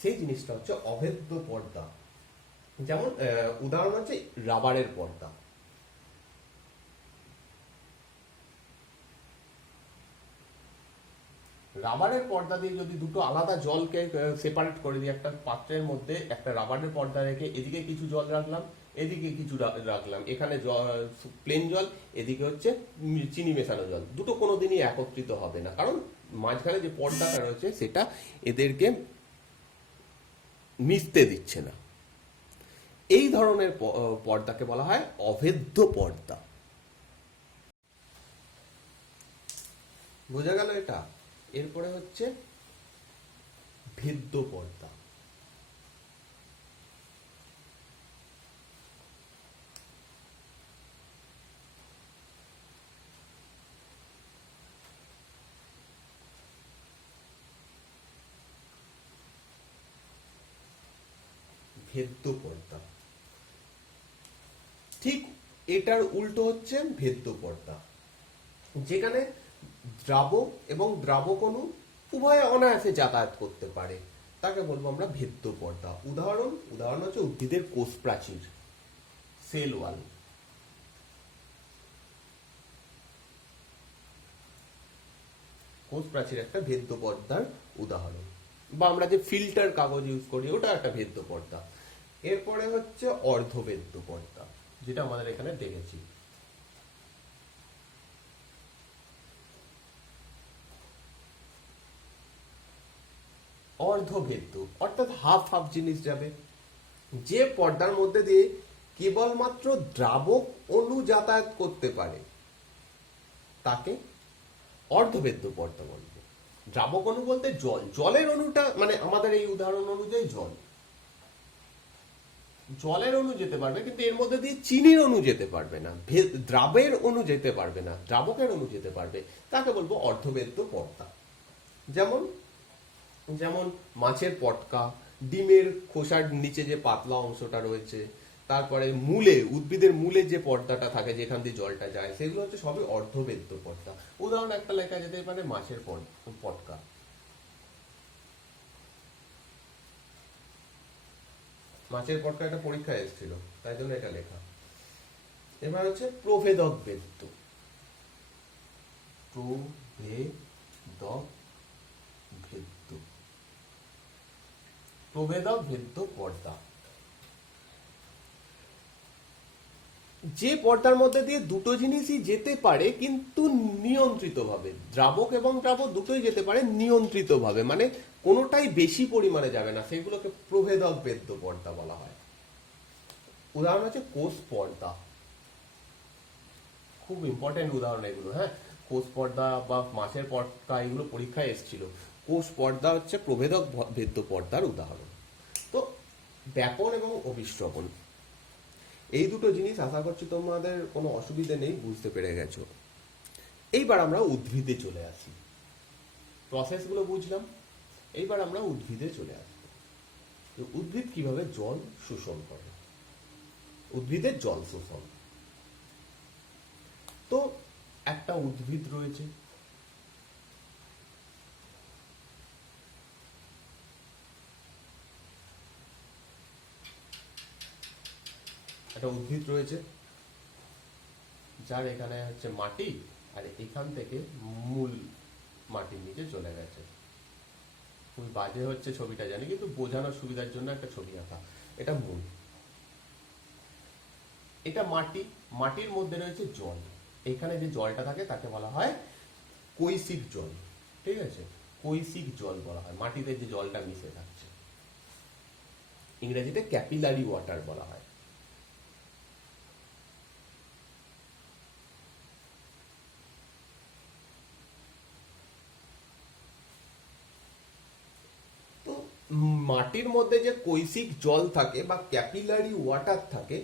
সেই জিনিসটা হচ্ছে অভেদ্য পর্দা। যেমন উদাহরণ হচ্ছে রাবারের পর্দা। রাবারের পর্দা দিয়ে যদি দুটো আলাদা জলকে সেপারেট করে দিই, একটা পাত্রের মধ্যে একটা রাবারের পর্দা রেখে এদিকে কিছু জল রাখলাম, এদিকে কিছু রাখলাম, এখানে প্লেন জল, এদিকে হচ্ছে চিনি মেশানো জল, দুটো কোনোদিনই একত্রিত হবে না, কারণ মাঝখানে যে পর্দাটা রয়েছে সেটা এদেরকে মিশতে দিচ্ছে না। এই ধরনের পর্দাকে বলা হয় অভেদ্য পর্দা। বোঝা গেল এটা? এরপরে হচ্ছে ভেদ্য পর্দা। ভেদ্য পর্দা ঠিক এটার উল্টো হচ্ছে ভেদ্য পর্দা, যেখানে দ্রাবক এবং দ্রাবক অণু উভয়ে অনায়াসে যাতায়াত করতে পারে, তাকে বলবো আমরা ভেদ্য পর্দা। উদাহরণ হচ্ছে উদ্ভিদের কোষ প্রাচীর, সেল ওয়াল। কোষ প্রাচীর একটা ভেদ্য পর্দার উদাহরণ। বা আমরা যে ফিল্টার কাগজ ইউজ করি ওটা একটা ভেদ্য পর্দা। এরপরে হচ্ছে অর্ধভেদ্য পর্দা, যেটা আমাদের এখানে দেখেছি। অর্ধভেদ্য অর্থাৎ হাফ হাফ জিনিস যাবে, যে পর্দার মধ্যে দিয়ে কেবলমাত্র দ্রাবক অণু যাতায়াত করতে পারে তাকে অর্ধভেদ্য পর্দা বলবে। দ্রাবক অণু বলতে জলের অণুটা, মানে আমাদের এই উদাহরণ অনুযায়ী জলের অণু যেতে পারবে, কিন্তু এর মধ্যে দিয়ে চিনির অণু যেতে পারবে না, দ্রাবের অণু যেতে পারবে না, দ্রাবকের অণু যেতে পারবে, তাকে বলবো অর্ধভেদ্য পর্দা। যেমন মাছের পটকা, ডিমের খোসার নিচে যে পাতলা অংশটা রয়েছে, তারপরে উদ্ভিদের মূলে যে পর্দাটা থাকে যেখান দিয়ে জলটা যায়, সেগুলো হচ্ছে সবই অর্ধভেদ্য পর্দা। উদাহরণ একটা লেখা যেতে পারে মাছের পটকা। মাছের পটকা একটা পরীক্ষায় এসেছিল, তাই জন্য এটা লেখা। এবার হচ্ছে প্রভেদক ভেদ্য। প্রভেদক ভেদ্য পর্দা, যে পর্দার মধ্যে দিয়ে দুটো জিনিসই যেতে পারে কিন্তু নিয়ন্ত্রিতভাবে, দ্রাবক এবং দ্রাবক দুটোই যেতে পারে নিয়ন্ত্রিতভাবে, মানে কোনোটাই বেশি পরিমাণে যাবে না, সেগুলোকে প্রভেদক ভেদ্য পর্দা বলা হয়। উদাহরণ হচ্ছে কোষ পর্দা, খুব ইম্পর্টেন্ট উদাহরণ এগুলো। হ্যাঁ, কোষ পর্দা বা মাছের পর্দা এগুলো পরীক্ষায় এসেছিল। কোষ পর্দা হচ্ছে প্রভেদক ভেদ্য পর্দার উদাহরণ। তো ব্যাপন এবং অভিশ্রবণ, এই দুটো জিনিস আশা করছি তোমাদের কোনো অসুবিধা নেই, বুঝতে পেরে গেছো। এইবার আমরা উদ্ভিদে চলে আসি। প্রসেসগুলো বুঝলাম, এইবার আমরা উদ্ভিদে চলে আসবো। উদ্ভিদ কিভাবে জল শোষণ করে, উদ্ভিদের জল শোষণ। তো একটা উদ্ভিদ রয়েছে, যার এখানে হচ্ছে মাটি, আর এখান থেকে মূল মাটির নিচে চলে গেছে। খুবই বাজে হচ্ছে ছবিটা জানি, কিন্তু বোঝানোর সুবিধার জন্য একটা ছবি আঁকা। এটা মূল, এটা মাটি, মাটির মধ্যে রয়েছে জল। এখানে যে জলটা থাকে তাকে বলা হয় কৈশিক জল। ঠিক আছে, কৈশিক জল বলা হয় মাটিতে যে জলটা মিশে থাকছে, ইংরেজিতে ক্যাপিলারি ওয়াটার বলা হয়। মাটির মধ্যে যে কৈশিক জল থাকে বা ক্যাপিলারি ওয়াটার থাকে,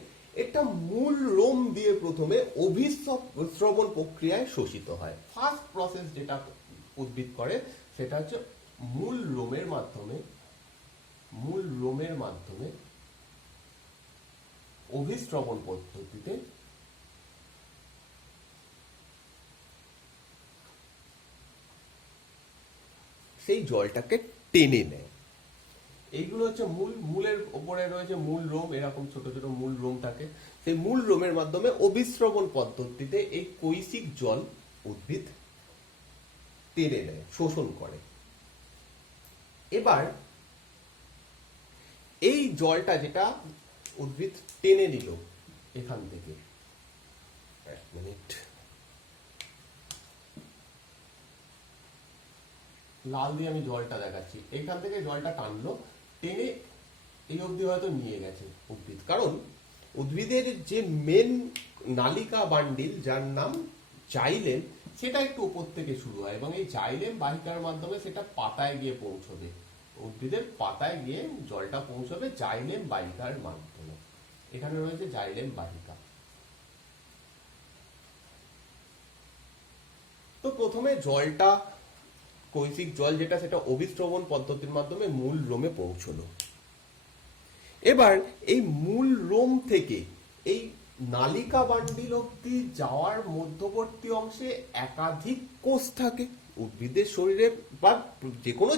এটা মূল লোম দিয়ে প্রথমে অভিস্রবণ প্রক্রিয়ায় শোষিত হয়। ফার্স্ট প্রসেস যেটা উদ্ভিদ করে সেটা হচ্ছে মূল লোমের মাধ্যমে অভিস্রবণ পদ্ধতিতে সেই জলটাকে টেনে নেয়। এইগুলো হচ্ছে মূলের উপরে রয়েছে মূল লোম, এরকম ছোট ছোট মূল লোম থাকে। সেই মূল লোমের মাধ্যমে অভিস্রবণ পদ্ধতিতে এই কৈশিক জল উদ্ভিদ টেনে নেয়, শোষণ করে। এবার এই জলটা যেটা উদ্ভিদ টেনে নিল এখান থেকে, এক মিনিট, লাল দিয়ে আমি জলটা দেখাচ্ছি, এইখান থেকে জলটা টানলো, টেনে এই অবধি হয়তো নিয়ে গেছে উদ্ভিদ। কারণ উদ্ভিদের যে মেন নালিকা বান্ডিল, যার নাম জাইলেম, সেটা একটু উপর থেকে শুরু হয় এবং এই জাইলেম বাহিকার মাধ্যমে সেটা পাতায় গিয়ে পৌঁছবে। উদ্ভিদের পাতায় গিয়ে জলটা পৌঁছবে জাইলেম বাহিকার মাধ্যমে। এখানে রয়েছে জাইলেম বাহিকা। তো প্রথমে জলটা, কৈশিক জল যেটা, সেটা অভিস্রবণ পদ্ধতির মাধ্যমে মূল লোমে পৌঁছলো। এবার এই মূল লোম থেকে এই নালিকা বান্ডিল অব্দি যাওয়ার মধ্যবর্তী অংশে একাধিক কোষ থাকে, উদ্ভিদের শরীরে বা যে কোনো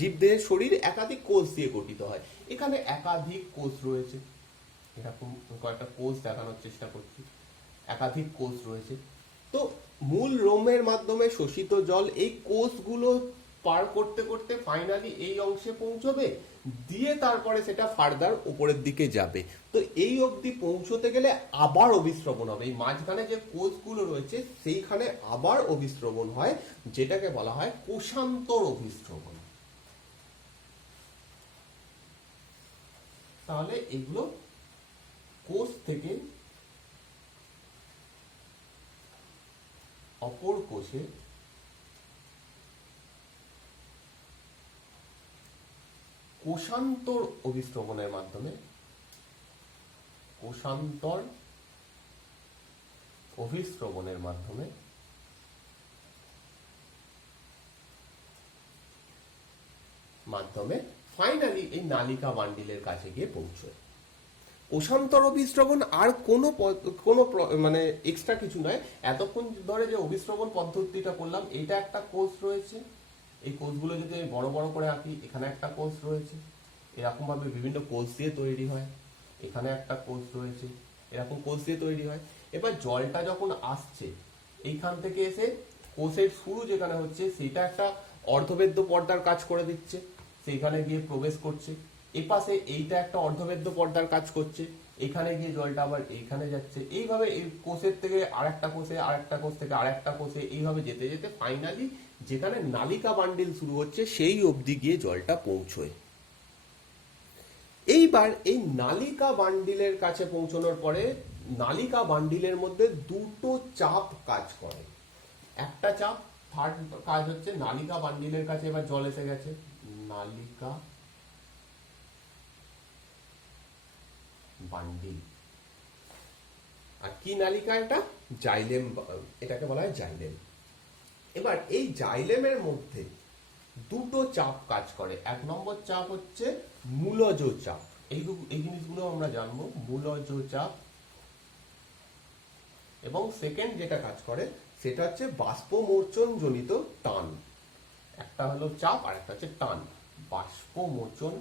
জীবদেহের শরীর একাধিক কোষ দিয়ে গঠিত হয়। এখানে একাধিক কোষ রয়েছে, এরকম কয়েকটা কোষ দেখানোর চেষ্টা করছি। একাধিক কোষ রয়েছে। তো মূল রোমের মাধ্যমে শোষিত জল এই কোষগুলো পার করতে করতে ফাইনালি এই অংশে পৌঁছবে, দিয়ে তারপরে সেটা ফার্দার উপরের দিকে যাবে। তো এই অবধি পৌঁছতে গেলে আবার অভিস্রবণ হবে, এই মাঝখানে যে কোষগুলো রয়েছে সেইখানে আবার অভিস্রবণ হয়, যেটাকে বলা হয় কোষান্তর অভিস্রবণ। তাহলে এগুলো কোষ থেকে অপর কোষে কোষান্তর অভিস্রবণের মাধ্যমে ফাইনালি এই নালিকা বান্ডিলের কাছে গিয়ে পৌঁছয়। কোষান্তর অভিস্রবণ আর কোনো মানে এক্সট্রা কিছু নয়। এতক্ষণ ধরে যে অভিস্রবণ পদ্ধতিটা করলাম, এটা একটা কোষ রয়েছে, এই কোষগুলো যদি আমি বড় বড় করে আঁকি, এখানে একটা কোষ রয়েছে, এরকম ভাবে বিভিন্ন কোষ দিয়ে তৈরি হয়, এখানে একটা কোষ রয়েছে, এরকম কোষ দিয়ে তৈরি হয়। এবার জলটা যখন আসছে এইখান থেকে এসে কোষের শুরু যেখানে হচ্ছে সেটা একটা অর্ধবেদ্য পর্দার কাজ করে দিচ্ছে, সেইখানে গিয়ে প্রবেশ করছে। এপাশে এইটা একটা অর্ধবেদ্য পর্দার কাজ করছে, এখানে গিয়ে জলটা আবার এইখানে যাচ্ছে। এইভাবে এই কোষের থেকে আরেকটা কোষে, আরেকটা কোষ থেকে আরেকটা কোষে, এইভাবে যেতে যেতে ফাইনালি যেখানে নালিকা বান্ডিল শুরু হচ্ছে সেই অবধি গিয়ে জলটা পৌঁছয়। এইবার এই নালিকা বান্ডিলের কাছে পৌঁছানোর পরে নালিকা বান্ডিলের মধ্যে দুটো চাপ কাজ করে। একটা চাপ, থার্ড কাজ হচ্ছে নালিকা বান্ডিলের কাছে এবার জল এসে গেছে, নালিকা বান্ডিল। আর কি নালিকা? এটা জাইলেম, এটাকে বলা হয় জাইলেম। এবার এই জাইলেমের মধ্যে দুটো চাপ কাজ করে। এক নম্বর চাপ হচ্ছে মূলজ চাপ, এই জিনিসগুলো আমরা জানবো, মূলজ চাপ। এবং সেকেন্ড যেটা কাজ করে সেটা হচ্ছে বাষ্পমোচন জনিত টান। একটা হলো চাপ আর একটা হচ্ছে টান, বাষ্পমোচন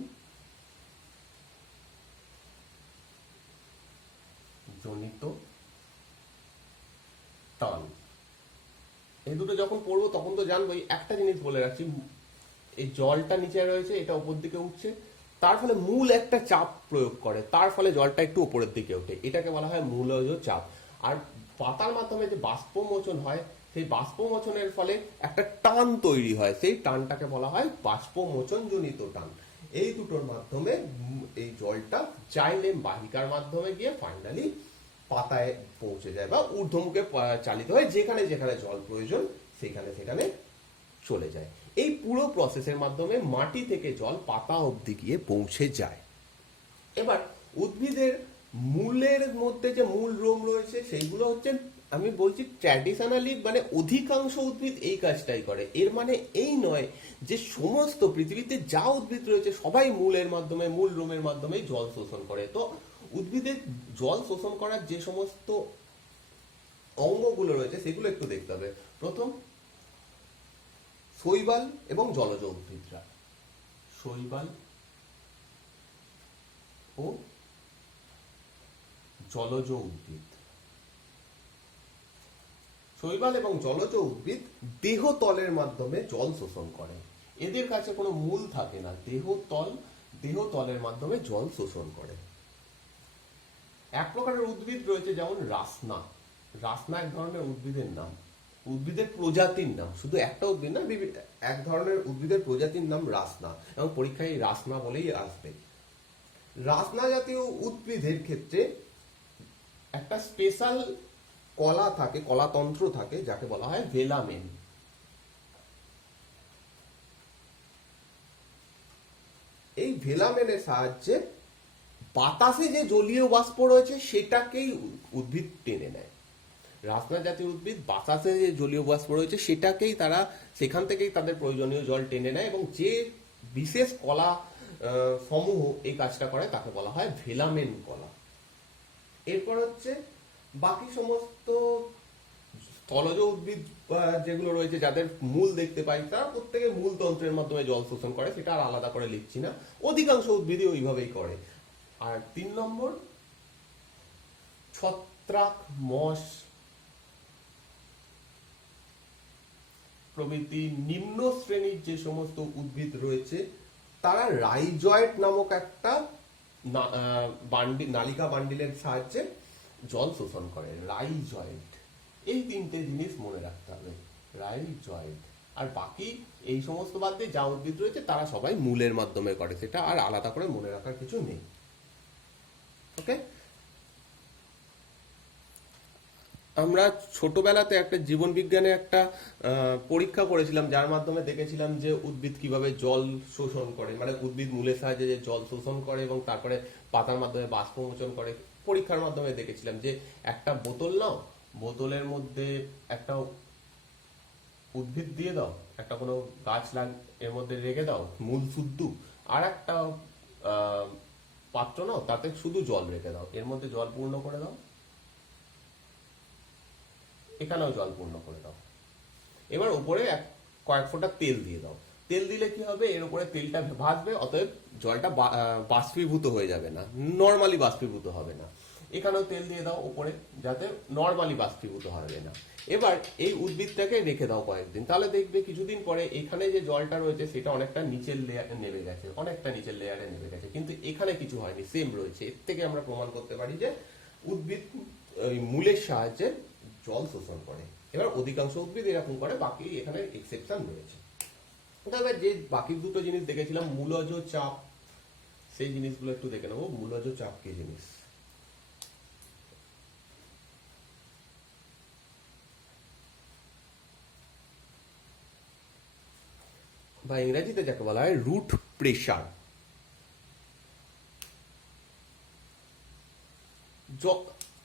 জনিত টান। এই দুটো যখন পড়বো তখন তো জানবোই। একটা জিনিস বলে রাখছি, এই জলটা নিচে রয়েছে, এটা উপর দিকে উঠছে, তার ফলে মূল একটা চাপ প্রয়োগ করে, তার ফলে জলটা একটু উপরের দিকে ওঠে, এটাকে বলা হয় মূলজ চাপ। আর পাতার মাধ্যমে যে বাষ্পমোচন হয়, সেই বাষ্পমোচনের ফলে একটা টান তৈরি হয়, সেই টানটাকে বলা হয় বাষ্পমোচন জনিত টান। এই দুটোর মাধ্যমে এই জলটা জাইলেম বাহিকার মাধ্যমে গিয়ে ফাইনালি পাতায় পৌঁছে যায় বা ঊর্ধ্বমুখে চালিত হয়, যেখানে যেখানে জল প্রয়োজন সেখানে সেখানে চলে যায়। এই পুরো প্রসেসের মাধ্যমে মাটি থেকে জল পাতা অবধি গিয়ে পৌঁছে যায়। এবার উদ্ভিদের মূলের মধ্যে যে মূল রোম রয়েছে সেইগুলো হচ্ছে, আমি বলছি ট্র্যাডিশনালি, মানে অধিকাংশ উদ্ভিদ এই কাজটাই করে। এর মানে এই নয় যে সমস্ত পৃথিবীতে যা উদ্ভিদ রয়েছে সবাই মূলের মাধ্যমে, মূল রোমের মাধ্যমে জল শোষণ করে। তো উদ্ভিদের জল শোষণ করার যে সমস্ত অঙ্গগুলো রয়েছে সেগুলো একটু দেখতে হবে। প্রথম, শৈবাল এবং জলজ উদ্ভিদরা, শৈবাল ও জলজ উদ্ভিদ। শৈবাল এবং জলজ উদ্ভিদ দেহতলের মাধ্যমে জল শোষণ করে। এদের কাছে কোনো মূল থাকে না, দেহতলের মাধ্যমে জল শোষণ করে। এক প্রকারের উদ্ভিদ রয়েছে যেমন রাসনা। রাসনা এক ধরনের উদ্ভিদের নাম, উদ্ভিদের প্রজাতির নাম, শুধু একটা উদ্ভিদ না, এক ধরনের উদ্ভিদের প্রজাতির নাম রাসনা, এবং পরীক্ষায় রাসনা বলেই আসবে। রাসনা জাতীয় উদ্ভিদের ক্ষেত্রে একটা স্পেশাল কলা থাকে, কলাতন্ত্র থাকে, যাকে বলা হয় ভেলামেন। এই ভেলামেনের সাহায্যে বাতাসে যে জলীয় বাষ্প রয়েছে সেটাকেই উদ্ভিদ টেনে নেয়। রাসনা জাতীয় উদ্ভিদ বাতাসে যে জলীয় বাষ্প রয়েছে সেটাকেই তারা, সেখান থেকেই তাদের প্রয়োজনীয় জল টেনে নেয়, এবং যে বিশেষ কলা সমূহ এই কাজটা করে তাকে বলা হয় ভেলামেন কলা। এরপর হচ্ছে বাকি সমস্ত স্থলজ উদ্ভিদ যেগুলো রয়েছে, যাদের মূল দেখতে পাই, তারা প্রত্যেকে মূল তন্ত্রের মাধ্যমে জল শোষণ করে, সেটা আর আলাদা করে লিখছি না। অধিকাংশ উদ্ভিদই ওইভাবেই করে। আর 3 নম্বর, ছত্রাক, মশ প্রভৃতি নিম্ন শ্রেণীর যে সমস্ত উদ্ভিদ রয়েছে, তারা রাইজয়েড নামক একটা নালিকা বান্ডিলের সাহায্যে জল শোষণ করে। রাইজয়েড, এই 3টে জিনিস মনে রাখতে হবে, রাইজয়েড। আর বাকি এই সমস্ত বাদ দিয়ে যা উদ্ভিদ রয়েছে তারা সবাই মূলের মাধ্যমে করে, সেটা আর আলাদা করে মনে রাখার কিছু নেই। ওকে, আমরা ছোটবেলাতে একটা জীবন বিজ্ঞানে একটা পরীক্ষা করেছিলাম, যার মাধ্যমে দেখেছিলাম যে উদ্ভিদ কিভাবে জল শোষণ করে, মানে উদ্ভিদ মূলের সাহায্যে যে জল শোষণ করে এবং তারপরে পাতার মাধ্যমে বাষ্পমোচন করে। পরীক্ষার মাধ্যমে দেখেছিলাম যে একটা বোতল নাও, বোতলের মধ্যে একটা উদ্ভিদ দিয়ে দাও, একটা কোনো গাছ এর মধ্যে রেখে দাও মূল শুদ্ধ, আর একটা পাত্র নাও, তাতে শুধু জল রেখে দাও, এর মধ্যে জল পূর্ণ করে দাও, এখানেও জল পূর্ণ করে দাও। এবার উপরে কয়েক ফোঁটা তেল দিয়ে দাও। তেল দিলে কি হবে, এর উপরে তেলটা ভাসবে, অতএব জলটা বাষ্পীভূত হয়ে যাবে না, নর্মালি বাষ্পীভূত হবে না। এখানেও তেল দিয়ে দাও উপরে, যাতে নর্মালি বাষ্পীভূত হবে না। এবার এই উদ্ভিদটাকে রেখে দাও কয়েকদিন, তাহলে দেখবে কিছুদিন পরে এখানে যে জলটা রয়েছে সেটা অনেকটা নিচের লেয়ারে নেমে গেছে, অনেকটা নিচের লেয়ারে নেমে গেছে, কিন্তু এখানে কিছু হয়নি, সেম রয়েছে। এর থেকে আমরা প্রমাণ করতে পারি যে উদ্ভিদ মূলের সাহায্যে জল শোষণ করে। এবার অধিকাংশ উদ্ভিদ এরকম করে, বাকি এখানে এক্সেপশন রয়েছে। তবে যে বাকি দুটো জিনিস দেখেছিলাম, মূলজ চাপ, সেই জিনিসগুলো একটু দেখে নেবো। মূলজ চাপ কি জিনিস? বা ইংরেজিতে যাকে বলা হয় রুট প্রেশার।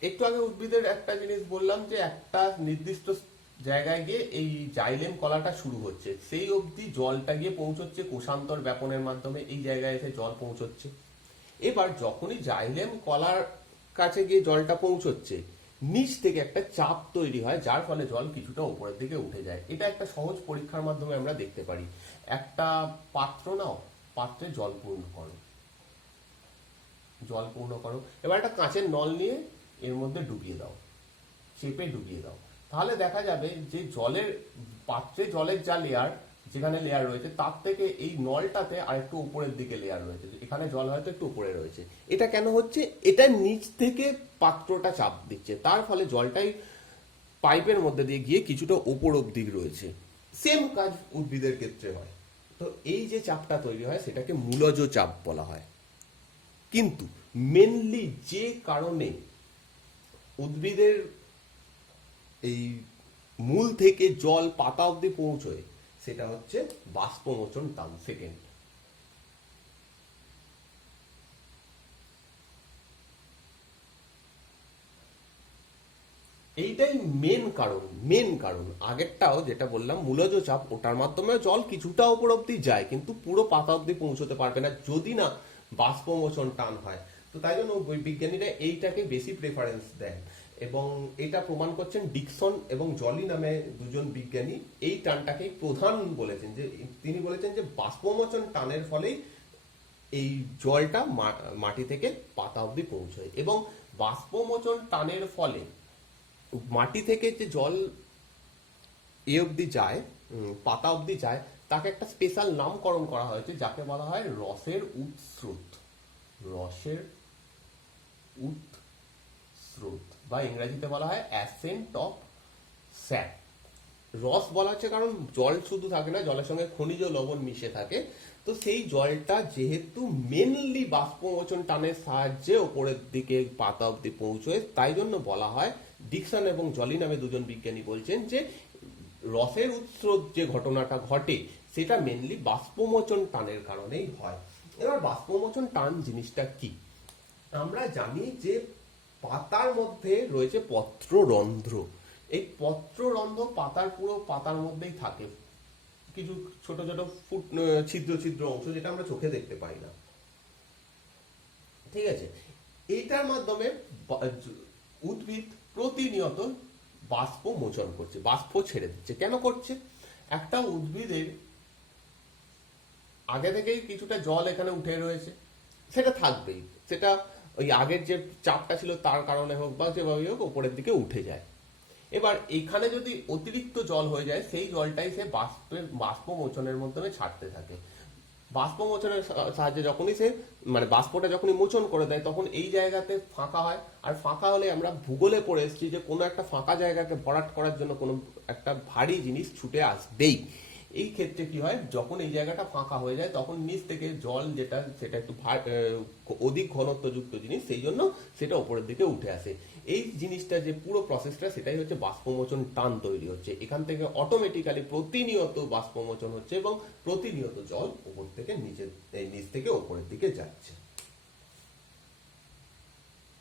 একটু আগে উদ্ভিদের একটা জিনিস বললাম যে একটা নির্দিষ্ট জায়গায় গিয়ে এই জাইলেম কলাটা শুরু হচ্ছে, সেই অবধি জলটা গিয়ে পৌঁছচ্ছে কোষান্তর ব্যাপনের মাধ্যমে, এই জায়গায় এসে জল পৌঁছচ্ছে। এবার যখনই জাইলেম কলার কাছে গিয়ে জলটা পৌঁছচ্ছে, নিচ থেকে একটা চাপ তৈরি হয়, যার ফলে জল কিছুটা উপরের দিকে উঠে যায়। এটা একটা সহজ পরীক্ষার মাধ্যমে আমরা দেখতে পারি। একটা পাত্র নাও, পাত্রে জল পূর্ণ করো, জল পূর্ণ করো। এবার একটা কাঁচের নল নিয়ে এর মধ্যে ডুবিয়ে দাও, চেপে ডুবিয়ে দাও। তাহলে দেখা যাবে যে জলের পাত্রে জলের যা লেয়ার, যেখানে লেয়ার রয়েছে, তার থেকে এই নলটাতে আর একটু উপরের দিকে লেয়ার রয়েছে, এখানে জল হয়তো একটু উপরে রয়েছে। এটা কেন হচ্ছে? এটা নিচ থেকে পাত্রটা চাপ দিচ্ছে, তার ফলে জলটাই পাইপের মধ্যে দিয়ে গিয়ে কিছুটা ওপর অব্দি রয়েছে। সেম কাজ উদ্ভিদের ক্ষেত্রে হয়। তো এই যে চাপটা তৈরি হয় সেটাকে মূলজ চাপ বলা হয়। কিন্তু মেনলি যে কারণে উদ্ভিদের এই মূল থেকে জল পাতা অব্দি পৌঁছয়, সেটা হচ্ছে বাষ্পমোচন টান। সেকেন্ড, এইটাই মেন কারণ। আগেরটাও যেটা বললাম মূলজ চাপ, ওটার মাধ্যমে জল কিছুটা উপর অব্দি যায়, কিন্তু পুরো পাতা অব্দি পৌঁছতে পারবে না যদি না বাষ্পমোচন টান হয়। তো তাই জন্য বিজ্ঞানীরা এইটাকে বেশি প্রেফারেন্স দেন, এবং এটা প্রমাণ করছেন ডিকসন এবং জলি নামে দুজন বিজ্ঞানী। এই টানটাকেই প্রধান বলেছেন, যে তিনি বলেছেন যে বাষ্পমোচন টানের ফলেই এই জলটা মাটি থেকে পাতা অব্দি পৌঁছয়, এবং বাষ্পমোচন টানের ফলে মাটি থেকে যে জল এ অব্দি যায়, পাতা অব্দি যায়, তাকে একটা স্পেশাল নামকরণ করা হয়েছে, যাকে বলা হয় রসের উৎস্রোত। রসের উৎস্রোত, বা ইংরেজিতে বলা হয় অ্যাসেন্ট অফ স্যাপ। রস বলা হচ্ছে কারণ জল শুধু থাকে না, জলের সঙ্গে খনিজ লবণ মিশে থাকে। তো সেই জলটা যেহেতু মেনলি বাষ্পমোচন টানের সাহায্যে ওপরের দিকে পাতা অব্দি পৌঁছয়, তাই জন্য বলা হয়, ডিকসন এবং জলি নামে দুজন বিজ্ঞানী বলছেন যে রসের উৎস্রোত যে ঘটনাটা ঘটে, সেটা মেনলি বাষ্পমোচন টানের কারণেই হয়। এবার বাষ্পমোচন টান জিনিসটা কি? আমরা জানি যে পাতার মধ্যে রয়েছে পত্ররন্ধ্র। এই পত্ররন্ধ্র পাতার পুরো পাতার মধ্যেই থাকে, কিছু ছোট ছোট ছিদ্র ছিদ্র অংশ, যেটা আমরা চোখে দেখতে পাই না। ঠিক আছে, এইটার মাধ্যমে উদ্ভিদ প্রতিনিয়ত বাষ্প মোচন করছে, বাষ্প ছেড়ে দিচ্ছে। কেন করছে? একটা উদ্ভিদের আগে থেকেই কিছুটা জল এখানে উঠে রয়েছে, সেটা থাকবেই, সেটা ওই আগের যে চাপটা ছিল তার কারণে হোক বা যেভাবেই হোক উপরের দিকে উঠে যায়। এবার এখানে যদি অতিরিক্ত জল হয়ে যায়, সেই জলটাই সে বাষ্প মোচনের মাধ্যমে ছাড়তে থাকে। বাষ্প মোচনের সাহায্যে যখনই সে মানে বাষ্পটা যখনই মোচন করে দেয়, তখন এই জায়গাতে ফাঁকা হয়। আর ফাঁকা হলে আমরা ভূগোলে পড়ে এসেছি যে কোনো একটা ফাঁকা জায়গাকে ভরাট করার জন্য কোনো একটা ভারী জিনিস ছুটে আসবেই। এই ক্ষেত্রে কি হয়, যখন এই জায়গাটা ফাঁকা হয়ে যায় তখন নিচ থেকে জল যেটা, সেটা একটু অধিক ঘনত্বযুক্ত জিনিস, সেই জন্য সেটা উপরের দিকে উঠে আসে। এই জিনিসটা যে পুরো প্রসেসটা, সেটাই হচ্ছে বাষ্পমোচন টান তৈরি হচ্ছে। এখান থেকে অটোমেটিক্যালি প্রতিনিয়ত বাষ্পমোচন হচ্ছে এবং প্রতিনিয়ত জল উপর থেকে নিচ থেকে উপরের দিকে যাচ্ছে।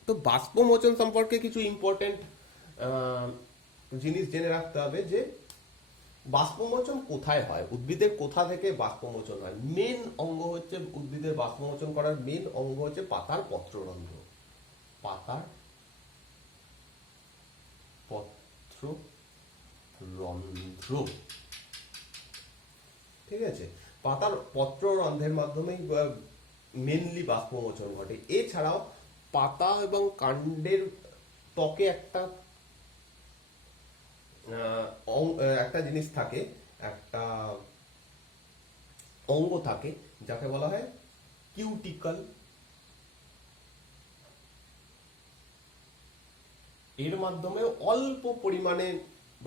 তো বাষ্পমোচন সম্পর্কে কিছু ইম্পর্টেন্ট জিনিস জেনে রাখতে হবে, যে বাষ্পমোচন কোথায় হয়, উদ্ভিদের কোথা থেকে বাষ্পমোচন হয়। মেন অঙ্গ হচ্ছে উদ্ভিদের বাষ্পমোচন করার মেন অঙ্গ হচ্ছে পাতার পত্ররন্ধ্র। পাতার পত্ররন্ধ্র, ঠিক আছে। পাতার পত্ররন্ধ্রের মাধ্যমেই মেনলি বাষ্পমোচন ঘটে। এছাড়াও পাতা এবং কাণ্ডের ত্বকে একটা জিনিস থাকে, একটা অঙ্গ থাকে যাকে বলা হয় কিউটিকল। এর মাধ্যমে অল্প পরিমাণে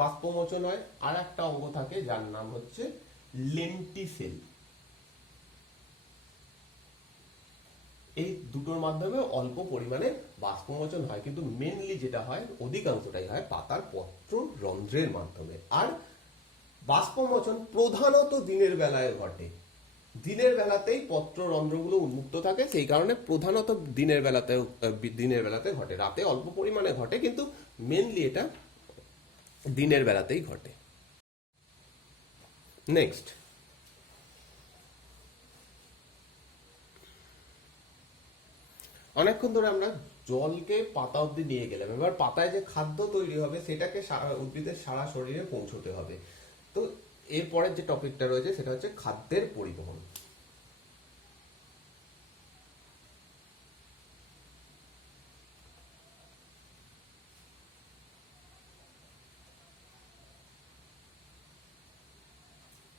বাষ্পমোচন হয়। আর একটা অঙ্গ থাকে যার নাম হচ্ছে লেন্টিসেল। এই দুটোর মাধ্যমে অল্প পরিমাণে বাষ্পমোচন হয়, কিন্তু মেনলি যেটা হয়, অধিকাংশটাই হয় পাতার পত্র রন্ধ্রের মাধ্যমে। আর বাষ্পমোচন প্রধানত দিনের বেলায় ঘটে। দিনের বেলাতেই পত্র রন্ধ্রগুলো উন্মুক্ত থাকে, সেই কারণে প্রধানত দিনের বেলাতে ঘটে। রাতে অল্প পরিমাণে ঘটে, কিন্তু মেনলি এটা দিনের বেলাতেই ঘটে। নেক্সট, অনেকক্ষণ ধরে আমরা জলকে পাতা অব্দি নিয়ে গেলাম। এবার পাতায় যে খাদ্য তৈরি হবে সেটাকে উদ্ভিদের সারা শরীরে পৌঁছতে হবে। তো এরপরের যে টপিকটা রয়েছে সেটা হচ্ছে খাদ্যের পরিবহন।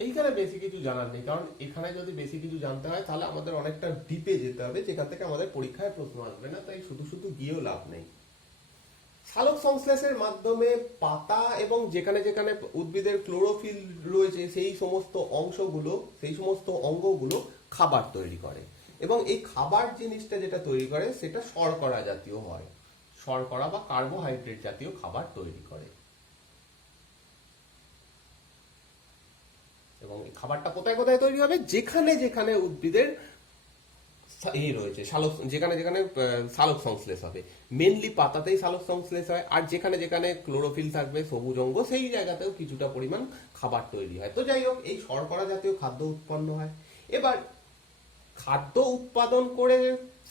এইখানে বেশি কিছু জানার নেই, কারণ এখানে যদি বেশি কিছু জানতে হয় তাহলে আমাদের অনেকটা ডিপে যেতে হবে, যেখান থেকে আমাদের পরীক্ষায় প্রশ্ন আসবে না, তাই শুধু শুধু গিয়েও লাভ নেই। সালোক সংশ্লেষের মাধ্যমে পাতা এবং যেখানে যেখানে উদ্ভিদের ক্লোরোফিল রয়েছে সেই সমস্ত অংশগুলো, সেই সমস্ত অঙ্গগুলো খাবার তৈরি করে। এবং এই খাবার জিনিসটা যেটা তৈরি করে সেটা শর্করা জাতীয় হয়, শর্করা বা কার্বোহাইড্রেট জাতীয় খাবার তৈরি করে। এবং এই খাবারটা কোথায় কোথায় তৈরি হবে, যেখানে যেখানে উদ্ভিদের রয়েছে যেখানে যেখানে সালোক সংশ্লেষ হবে। মেনলি পাতাতেই সালোক সংশ্লেষ হয়, আর যেখানে যেখানে ক্লোরোফিল থাকবে, সবুজ অঙ্গ, সেই জায়গাতেও কিছুটা পরিমাণ খাবার তৈরি হয়। তো যাই হোক, এই শর্করা জাতীয় খাদ্য উৎপন্ন হয়। এবার খাদ্য উৎপাদন করে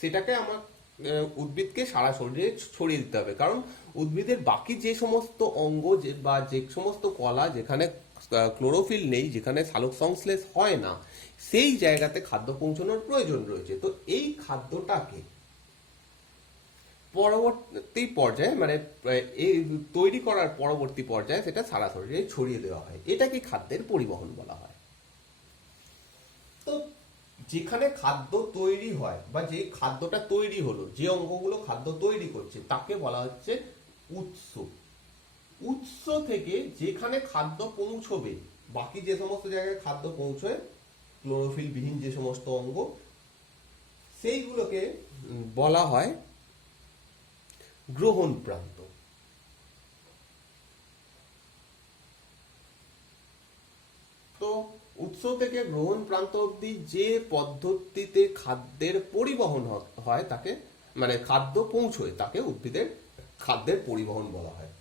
সেটাকে আমার উদ্ভিদকে সারা শরীরে ছড়িয়ে দিতে হবে, কারণ উদ্ভিদের বাকি যে সমস্ত অঙ্গ বা যে সমস্ত কলা যেখানে ক্লোরোফিল নেই, যেখানে সালোক সংশ্লেষ হয় না, সেই জায়গাতে খাদ্য পৌঁছানোর প্রয়োজন রয়েছে। তো এই খাদ্যটাকে পরবর্তী পর্যায়ে মানে এই তৈরি করার পরবর্তী পর্যায়ে সেটা সারা শরীরে ছড়িয়ে দেওয়া হয়। এটাকে খাদ্যের পরিবহন বলা হয়। তো যেখানে খাদ্য তৈরি হয় বা যে খাদ্যটা তৈরি হলো, যে অঙ্গগুলো খাদ্য তৈরি করছে, তাকে বলা হচ্ছে উৎস। উৎস থেকে যেখানে খাদ্য পৌঁছবে, বাকি যে সমস্ত জায়গায় খাদ্য পৌঁছয়, ক্লোরোফিল বিহীন যে সমস্ত অঙ্গ, সেইগুলোকে বলা হয় গ্রহণ প্রান্ত। তো উৎস থেকে গ্রহণ প্রান্ত অবধি যে পদ্ধতিতে খাদ্যের পরিবহন হয় তাকে মানে খাদ্য পৌঁছয় তাকে উদ্ভিদের খাদ্যের পরিবহন বলা হয়।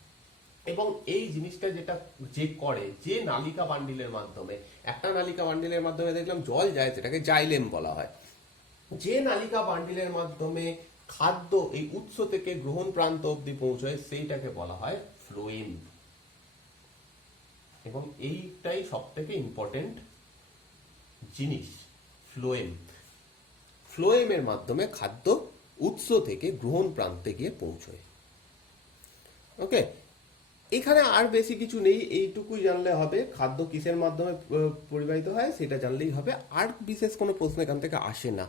এবং এই জিনিসটা যেটা যে করে, যে নালিকা বান্ডিলের মাধ্যমে, একটা নালিকা বান্ডিলের মাধ্যমে দেখলাম জল যায়, যেটাকে জাইলেম বলা হয়। যে নালিকা বান্ডিলের মাধ্যমে খাদ্য এই উৎস থেকে গ্রহণ প্রান্ত অবধি পৌঁছয় সেইটাকে বলা হয় ফ্লোয়েম। এবং এইটাই সব থেকে ইম্পর্টেন্ট জিনিস, ফ্লোয়েম। ফ্লোয়েমের মাধ্যমে খাদ্য উৎস থেকে গ্রহণ প্রান্তে গিয়ে পৌঁছয়। ওকে, এখানে আর বেশি কিছু নেই, এইটুকুই জানলে হবে। খাদ্য কিসের মাধ্যমে পরিবাহিত হয় সেটা জানলেই হবে, আর বিশেষ কোনো প্রশ্ন এখান থেকে আসে না।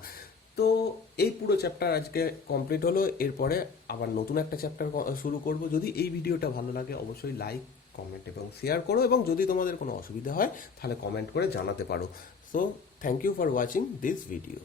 তো এই পুরো চ্যাপ্টার আজকে কমপ্লিট হলো। এরপরে আবার নতুন একটা চ্যাপ্টার শুরু করব। যদি এই ভিডিওটা ভালো লাগে অবশ্যই লাইক, কমেন্ট এবং শেয়ার করো, এবং যদি তোমাদের কোনো অসুবিধা হয় তাহলে কমেন্ট করে জানাতে পারো। So thank you for watching this video.